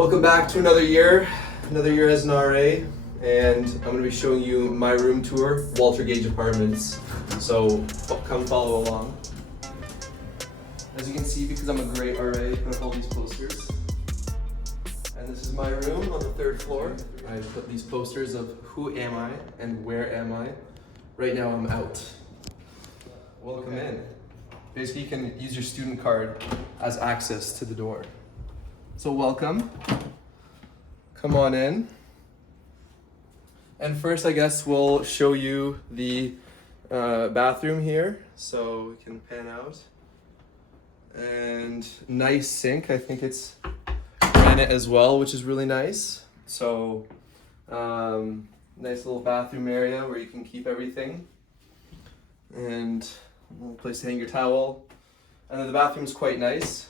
Welcome back to another year as an RA, and I'm going to be showing you my room tour, Walter Gage Apartments. So come follow along. As you can see, because I'm a great RA, I put all these posters. And this is my room on the 3rd floor. I put these posters of who am I and where am I. Right now I'm out. Welcome in. Basically, you can use your student card as access to the door. So welcome. Come on in. And first, I guess we'll show you the bathroom here. So we can pan out. And nice sink. I think it's granite as well, which is really nice. So nice little bathroom area where you can keep everything. And a little place to hang your towel. And then the bathroom's quite nice,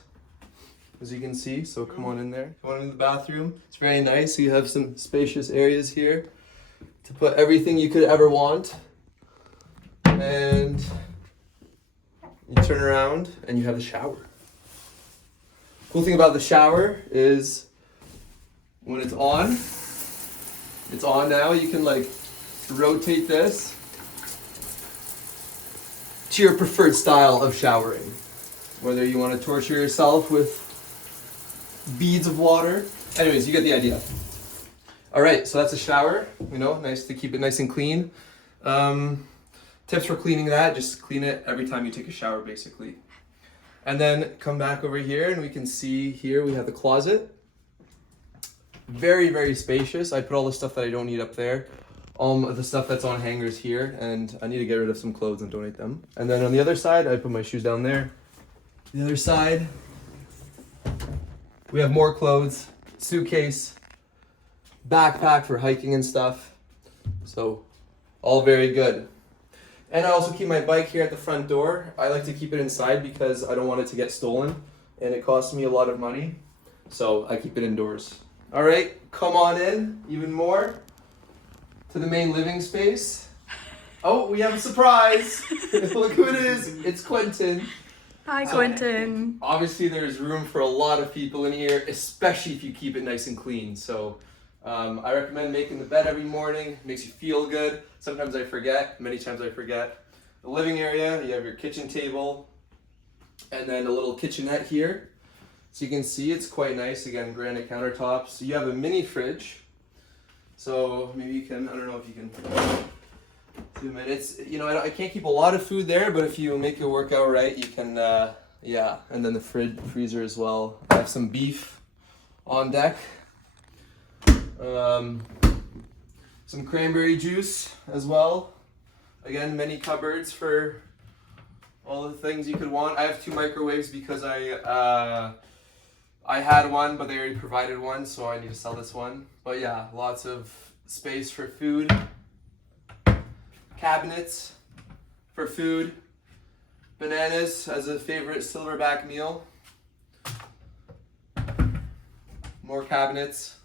as you can see, so come on in there. Come on in the bathroom. It's very nice. You have some spacious areas here to put everything you could ever want. And you turn around and you have the shower. Cool thing about the shower is when it's on now. You can like rotate this to your preferred style of showering. Whether you want to torture yourself with beads of water. Anyways, you get the idea. All right, so that's a shower. You know, nice to keep it nice and clean. Tips for cleaning that, just clean it every time you take a shower, basically. And then come back over here and we can see here we have the closet. Very, very spacious. I put all the stuff that I don't need up there. The stuff that's on hangers here, and I need to get rid of some clothes and donate them. And then on the other side, I put my shoes down there. The other side, we have more clothes, suitcase, backpack for hiking and stuff. So, all very good. And I also keep my bike here at the front door. I like to keep it inside because I don't want it to get stolen, and it costs me a lot of money. So, I keep it indoors. All right, come on in, even more, to the main living space. Oh, we have a surprise. Look who it is. It's Quentin. Hi, Quentin. Obviously, there's room for a lot of people in here, especially if you keep it nice and clean. So I recommend making the bed every morning. It makes you feel good. Sometimes I forget. Many times I forget. The living area, you have your kitchen table, and then a little kitchenette here. So you can see it's quite nice. Again, granite countertops. You have a mini fridge. So maybe you can, I don't know if you can zoom in. It's, you know, I can't keep a lot of food there, but if you make it work out right, you can, yeah. And then the freezer as well. I have some beef on deck. Some cranberry juice as well. Again, many cupboards for all the things you could want. I have 2 microwaves because I had one, but they already provided one, so I need to sell this one. But yeah, lots of space for food. Cabinets for food. Bananas as a favorite silverback meal. More cabinets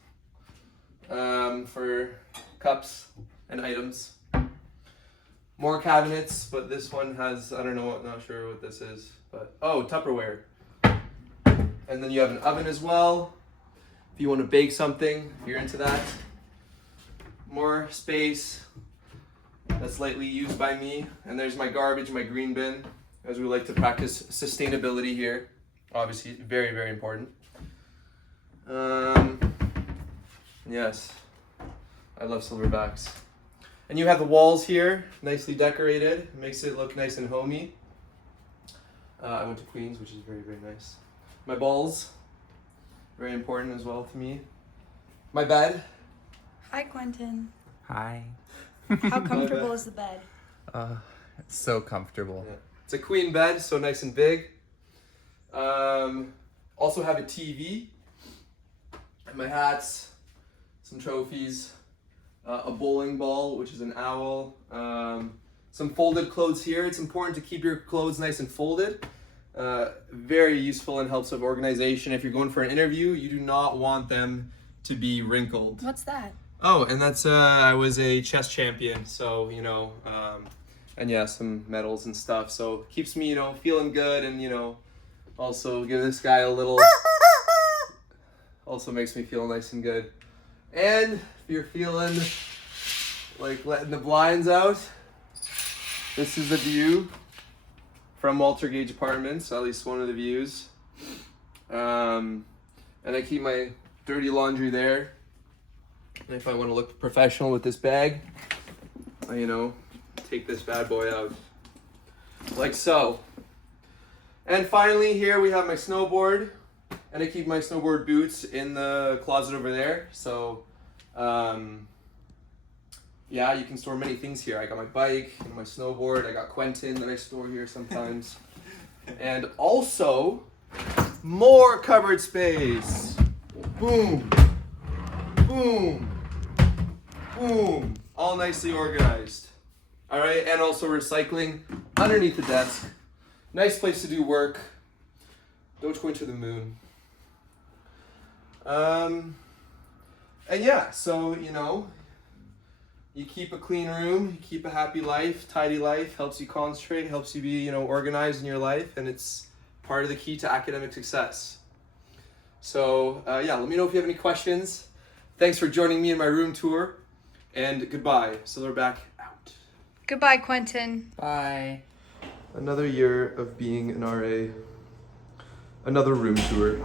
for cups and items. More cabinets, but this one has, I don't know, not sure what this is, but, oh, Tupperware. And then you have an oven as well. If you want to bake something, if you're into that. More space that's lightly used by me. And there's my garbage, my green bin, as we like to practice sustainability here. Obviously, very, very important. Yes, I love silverbacks. And you have the walls here, nicely decorated. Makes it look nice and homey. I went to Queens, which is very, very nice. My balls, very important as well to me. My bed. Hi, Quentin. Hi. How comfortable is the bed? It's so comfortable. Yeah. It's a queen bed, so nice and big. Also have a TV. My hats, some trophies, a bowling ball, which is an owl. Some folded clothes here. It's important to keep your clothes nice and folded. Very useful and helps with organization. If you're going for an interview, you do not want them to be wrinkled. What's that? Oh, and that's, I was a chess champion, so, you know, and yeah, some medals and stuff. So keeps me, you know, feeling good, and, you know, also give this guy a little Also makes me feel nice and good. And if you're feeling like letting the blinds out, this is the view from Walter Gage Apartments, at least one of the views. And I keep my dirty laundry there. And if I want to look professional with this bag, take this bad boy out. Like so. And finally here we have my snowboard. And I keep my snowboard boots in the closet over there. So, yeah, you can store many things here. I got my bike and my snowboard. I got Quentin that I store here sometimes. And also, more cupboard space. Boom. Boom. Boom. All nicely organized. All right, and also recycling underneath the desk. Nice place to do work. Don't go into the moon. And yeah, so, you keep a clean room, you keep a happy life, tidy life, helps you concentrate, helps you be, organized in your life, and it's part of the key to academic success. So, yeah, let me know if you have any questions. Thanks for joining me in my room tour, and goodbye. So they're back out. Goodbye, Quentin. Bye. Another year of being an RA. Another room tour.